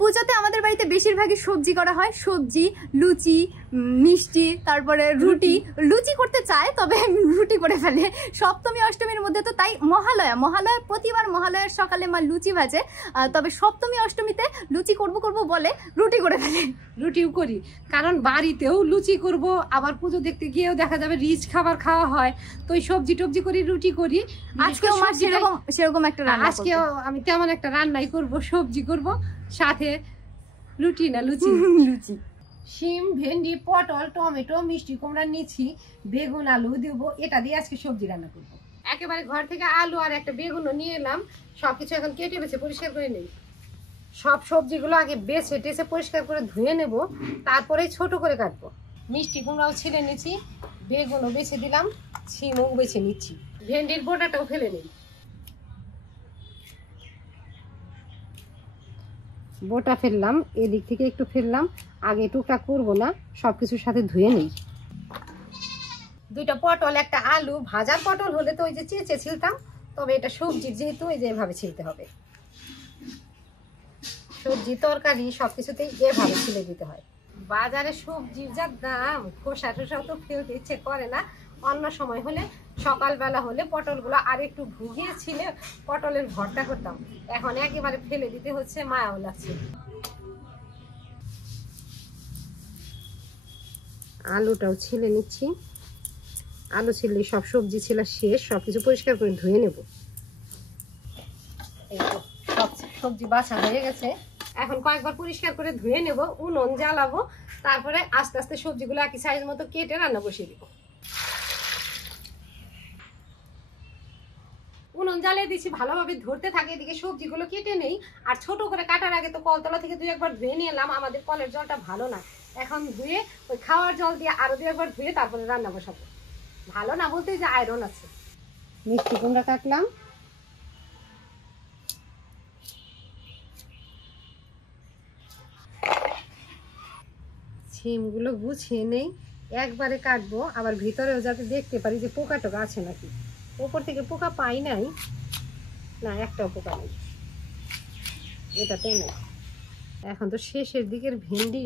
পুজোতে আমাদের বাড়িতে বেশিরভাগই সবজি করা হয়, সবজি, লুচি, মিষ্টি, তারপরে রুটি। লুচি করতে চায় তবে রুটি করে ফেলে সপ্তমী অষ্টমীর মধ্যে। তো তাই মহালয়া প্রতিবার মহালয়ার সকালে মা লুচি ভাজে, তবে সপ্তমী অষ্টমীতে লুচি করব বলে রুটি করে ফেলে। রুটিও করি, কারণ বাড়িতেও লুচি করব, আবার পুজো দেখতে গিয়েও দেখা যাবে রিচ খাবার খাওয়া হয়, তো ওই সবজি টবজি করি, রুটি করি। আজকেও মা সেরকম একটা রান্না, আজকেও আমি তেমন একটা রান্নাই করব, সবজি করব, সাথে রুটি না লুচি। শিম, ভেন্ডি, পটল, টমেটো, মিষ্টি কুমড়া নিচ্ছি, বেগুন, আলু দেবো, এটা দিয়ে আজকে সবজি রান্না করবো। একেবারে ঘর থেকে আলু আর একটা বেগুনও নিয়ে এলাম, সবকিছু এখন কেটে বেছে পরিষ্কার করে নেই। সব সবজিগুলো আগে বেছে টেছে পরিষ্কার করে ধুয়ে নেব, তারপরে ছোট করে কাটবো। মিষ্টি কুমড়াও ছিলে নিচ্ছি, বেগুনও বেছে দিলাম, শিমও বেছে নিচ্ছি, ভেন্ডির বোটাটাও ফেলে নেই। বোটা ফেললাম, এদিক থেকে একটু ফেললাম, আগে টুকটা করবো না, সবকিছুর সাথে ধুয়ে নেই। দুইটা পটল, একটা আলু, ভাজার পটল হলে তো ওই যে চেঁচে ছিলতাম, তবে এটা সবজি যেহেতু এই যে এভাবে ছিলতে হবে। সবজি তরকারি সবকিছুতেই এভাবে ছিলে দিতে হয়। বাজারে সবজির যা দাম, খোসা টোসাও তো ফেলতে ইচ্ছে করে না। অন্য সময় হলে, সকালবেলা হলে পটলগুলো আর একটু ভুগিয়ে ছিলে পটলের ভর্তা করতাম, এখন একেবারে ফেলে দিতে হচ্ছে, মায়াও লাগছে। আলুটাও ছিলে নিচ্ছি, আলু ছিলে সব সবজি ছিল শেষ, সবকিছু পরিষ্কার করে ধুয়ে নেব। এই তো সব সবজি বাছা হয়ে গেছে, এখন কয়েকবার পরিষ্কার করে ধুয়ে নেব, উনুন জ্বালাবো, তারপরে আস্তে আস্তে সবজিগুলো একই সাইজ মতো কেটে রান্না বসিয়ে দিব। উনুন জ্বালিয়ে দিচ্ছি, ভালোভাবে ধরতে থাকে, এদিকে সবজিগুলো কেটে নেই। আর ছোট করে কাটার আগে তো কলতলা থেকে দুই একবার ধুয়ে নিয়ে এলাম, আমাদের কলের জলটা ভালো না, এখন ধুয়ে ওই খাওয়ার জল দিয়ে আরো দুই একবার ধুয়ে তারপরে রান্না বসাবো। ভালো না বলতে যে আয়রন আছে। মিষ্টি কুমড়া কাটলাম, শিমগুলো গুছিয়ে নেই, একবারে কাটবো, আবার ভিতরেও যাতে দেখতে পারি যে পোকা টোকা আছে নাকি। উপর থেকে পোকা পাই নাই, না একটাও পোকা নেই, এটাতেও নেই। এখন তো শেষের দিকের ভেন্ডি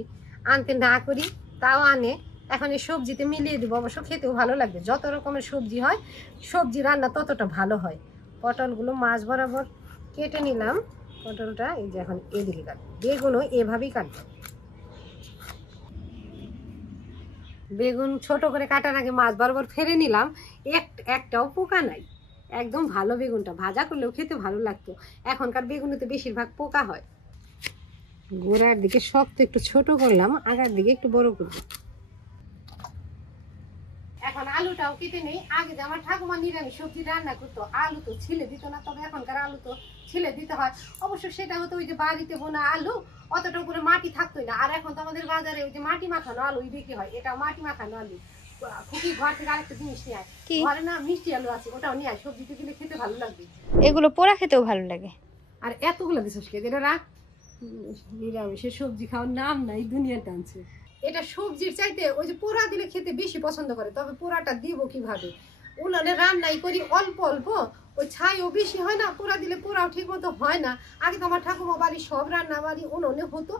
আনতে না করি, তাও আনে, এখন এই সবজিতে মিলিয়ে দিব, অবশ্য খেতেও ভালো লাগবে। যত রকমের সবজি হয়, সবজি রান্না ততটা ভালো হয়। পটলগুলো মাছ বরাবর কেটে নিলাম, পটলটা এই যে এখন এদিকে কাটবো, বেগুনও এভাবেই কাটবো। বেগুন ছোট করে কাটার আগে মাছ বরাবর ফেলে নিলাম, একটাও পোকা নাই, একদম ভালো। বেগুনটা ভাজা করলেও খেতে ভালো লাগতো, এখনকার বেগুনে তো বেশিরভাগ পোকা হয়। গোড়ার দিকে শক্ত একটু ছোট করলাম, আগার দিকে একটু বড় করবো। এখন আলুটাও কেটে নেই। আগে যে আমার ঠাকুমা নিরামিষ সবজি রান্না করতো, আলু তো ছিলে দিত না, তবে এখনকার আলু তো ছিলে দিতে হয়। অবশ্য সেটা হতো ওই যে বাড়িতে বোনা আলু, অতটা উপরে মাটি থাকতোই না। আর এখন তো আমাদের বাজারে ওই যে মাটি মাখানো আলুই বিক্রি হয়, এটা মাটি মাখানো আলু। খুবই ঘর থেকে আরেকটা জিনিস নিয়ে আয়, ঘরে না মিষ্টি আলু আছে, ওটাও নিয়ে আয়, সবজিতে দিলে খেতে ভালো লাগবে। এগুলো পোড়া খেতেও ভালো লাগে। আর এতগুলো দিছিস কে, এটা রাখ, নিরামিষের সবজি খাওয়ার নাম নাই, দুনিয়া টানছে। এটা সবজির চাইতে ওই যে পোড়া দিলে খেতে বেশি পছন্দ করে, তবে পোড়াটা দিব কিভাবে, উনানে রান্নাই করি অল্প অল্প, ওই ছাইও বেশি হয় না, পোড়া দিলে পোড়াও ঠিক মতো হয় না। আগে তো আমার ঠাকুমা বাড়ি সব রান্না বাড়ি উনুনে হতো,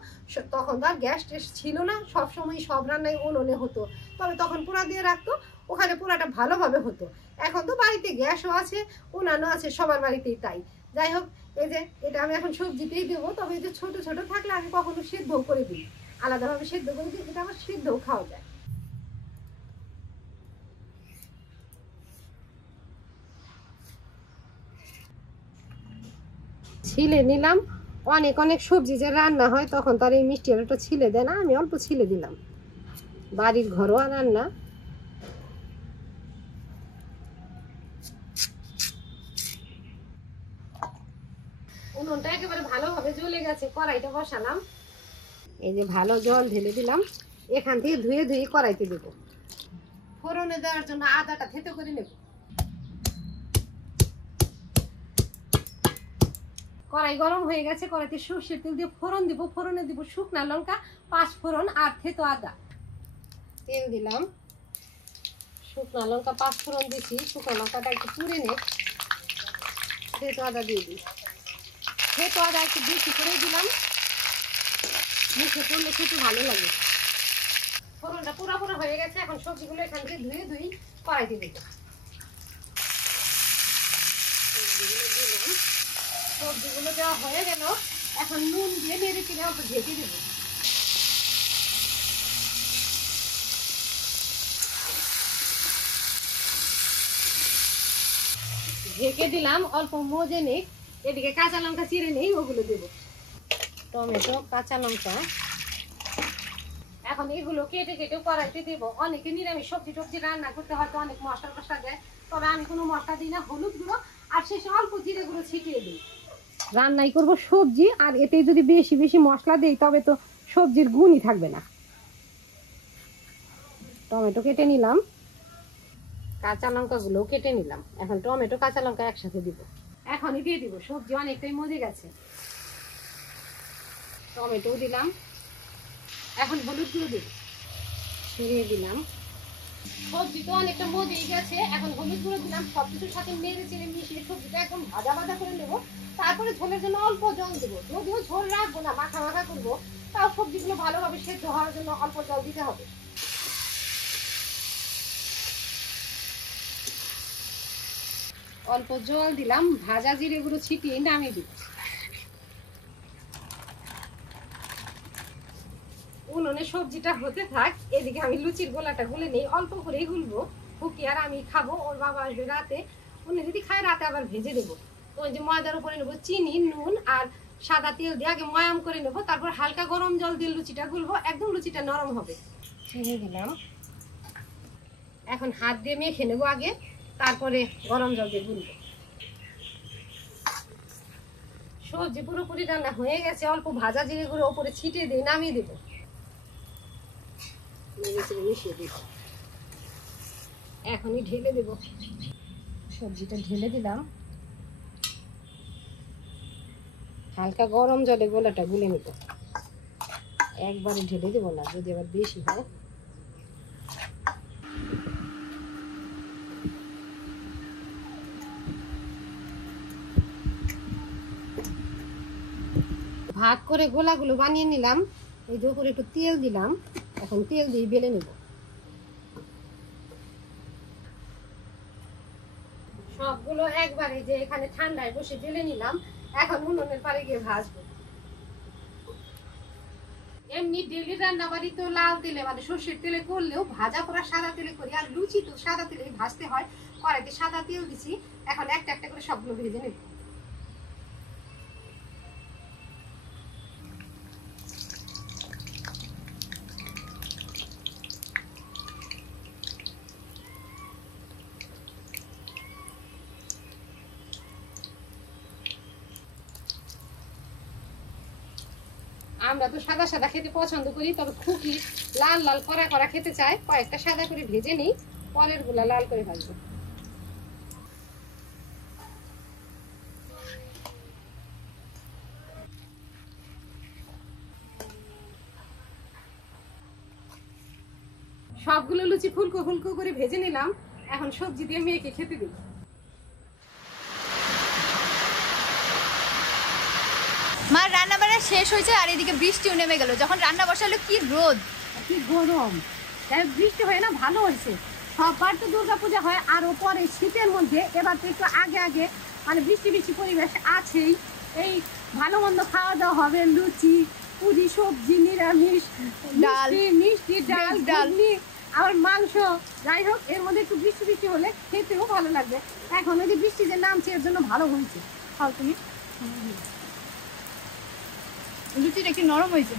তখন তো আর গ্যাস ট্যাস ছিল না, সবসময় সব রান্নাই উনুনে হতো, তবে তখন পোড়া দিয়ে রাখতো, ওখানে পোড়াটা ভালোভাবে হতো। এখন তো বাড়িতে গ্যাসও আছে, উনানও আছে, সবার বাড়িতেই তাই। যাই হোক, এই যে এটা আমি এখন সবজিতেই দেবো, তবে এই যে ছোট ছোট থাকলে আমি কখনো সিদ্ধও করে দিই, আলাদাভাবে সিদ্ধ করে দিই, এটা আবার সিদ্ধও খাওয়া যায়। ছিলে নিলাম, অনেক অনেক সবজি যে রান্না হয় তখন তার এই মিষ্টি আলুটা ছিলে দেয় না, আমি অল্প ছিলে দিলাম, বাড়ির ঘরোয়া রান্না। উনুনটা একেবারে ভালোভাবে জ্বলে গেছে, কড়াইটা বসালাম, এই যে ভালো জল ঢেলে দিলাম, এখান থেকে ধুয়ে ধুয়ে কড়াইতে দেবো। ফোড়নে দেওয়ার জন্য আদাটা থেতো করে নেব। কড়াই গরম হয়ে গেছে, কড়াইতে সর্ষের তেল দিয়ে ফোড়ন দিব, ফোড়নে দিব শুকনা লঙ্কা, 5 ফোড়ন আর থেতো আদা। তেল দিলাম, শুকনা লঙ্কা 5 ফোড়ন দিছি, শুকনো লঙ্কাটা একটু পুড়ে নে, থেতো আদা দিয়ে দিই, থেতো আদা একটু বেশি করে দিলাম, মুখে পড়লে খেতে ভালো লাগে। ফোড়নটা পুরো হয়ে গেছে, এখন সবজিগুলো এখান থেকে ধুয়ে কড়াইতে দেবো। সবজিগুলো দেওয়া হয়ে গেল, এখন নুন দিয়ে নেড়ে চিনে অল্প ঢেকে দেবো। ঢেকে দিলাম, অল্প মজে নেই। এদিকে কাঁচা লঙ্কা চিড়ে নেই, ওগুলো দেবো। টমেটো, কাঁচা লঙ্কা, এখন এগুলো কেটে কেটে কড়াইতে দেবো। অনেকে নিরামিষ সবজি টবজি রান্না করতে হয়তো অনেক মশলা টসলা দেয়, তবে আমি কোনো মশলা দিই না। হলুদ গুঁড়ো আর শেষে অল্প জিরে গুঁড়ো ছিটিয়ে দিই। রান্নাই করব সবজি, আর এতে যদি বেশি বেশি মশলা দিই তবে তো সবজির গুণই থাকবে না। টমেটো কেটে নিলাম, কাঁচা লঙ্কা গুলো কেটে নিলাম। এখন টমেটো কাঁচা লঙ্কা একসাথে দিব। এখনই দিয়ে দিব, সবজি অনেকটাই মজে গেছে। টমেটো দিলাম, এখন হলুদ গুঁড়ো দিব, ছড়িয়ে দিলাম। সবজি তো অনেকটা মজেই গেছে, এখন হলুদ গুঁড়ো দিলাম। সবকিছুর সাথে নেড়ে চেড়ে মিশিয়ে সবজিটা একদম ভাজা ভাজা করে নেবো। তারপরে ঝোলের জন্য অল্প জল দেবো। যদিও ঝোল রাখবো না, মাখা মাখা করবো, তাও সবজিগুলো ভালোভাবে সেদ্ধ হওয়ার জন্য অল্প জল দিতে হবে। অল্প জল দিলাম, ভাজা জিরে গুঁড়ো ছিটিয়ে নামিয়ে দিব। উনুনে সবজিটা হতে থাক, এদিকে আমি লুচির গোলাটা গুলে নেই। অল্প করেই গুলবো, ফুকি আর আমি খাবো, ওর বাবা আসবে রাতে। উনি যদি খায় রাতে আবার ভেজে দেবো। ওই যে ময়দার উপরে নেবো চিনি, নুন আর সাদা তেল দিয়ে আগে ময়াম করে নেবো, তারপর হালকা গরম জল দিয়ে লুচিটা গুলবো, একদম লুচিটা নরম হবে। চিনি দিলাম, এখন হাত দিয়ে মেখে নেবো আগে, তারপরে গরম জল দিয়ে গুলবো। সবজি পুরোপুরি রান্না হয়ে গেছে, অল্প ভাজা জিরে গুঁড়ো ওপরে ছিটিয়ে দিয়ে নামিয়ে দেবো। মিশিয়ে দেব, এখনই ঢেলে দেব। সবজিটা ঢেলে দিলাম, হালকা গরম জলে গোলাটা গুলে নিব। একবারে ঢেলে দেবো না, যদি আবার বেশি হয়। ভাগ করে গোলাগুলো বানিয়ে নিলাম। এই যে উপরে একটু তেল দিলাম, এখন তেল দিয়ে বেলে নেব। সবগুলো একবারে যে এখানে ঠান্ডায় বসে বেলে নিলাম, এখন উনুনের পারে গিয়ে ভাজবো। এমনি ডেলি রান্না বাড়ি তো লাল তেলে মানে সর্ষের তেলে করলেও ভাজা করা সাদা তেলে করি, আর লুচি তো সাদা তেলে ভাজতে হয়। কড়াইতে সাদা তেল দিছি, এখন একটা একটা করে সবগুলো ভেজে নেব। আমরা তো সাদা সাদা খেতে পছন্দ করি, তবে খুকি লাল লাল কড়া কড়া খেতে চায়। কয়েকটা সাদা করে ভেজে নিই, পরের গুলা লাল করে ভাজবো। সবগুলো লুচি ফুলকো ফুলকো করে ভেজে নিলাম, এখন সবজি দিয়ে মেয়েকে খেতে দিই। মা রান্না বান্না শেষ হয়েছে, আর এদিকে বৃষ্টিও নেমে গেল। যখন রান্না বসালো কি রোদ, কি গরম, তাই বৃষ্টি হয়ে না ভালো হয়েছে। সববার তো দুর্গাপূজা হয়, আরও পরে শীতের মধ্যে, এবার তো একটু আগে আগে মানে বৃষ্টি বৃষ্টি পরিবেশ আছেই। এই ভালো মন্দ খাওয়া দাওয়া হবে, লুচি পুরি সবজি নিরামিষ ডাল, মিষ্টি ডাল ডালনি আবার মাংস, যাই হোক এর মধ্যে একটু বৃষ্টি বৃষ্টি হলে খেতেও ভালো লাগবে। এখন ওই যে বৃষ্টি যে নামছে এর জন্য ভালো হয়েছে। খাও তুমি, লুচিটা কি নরম হয়েছে।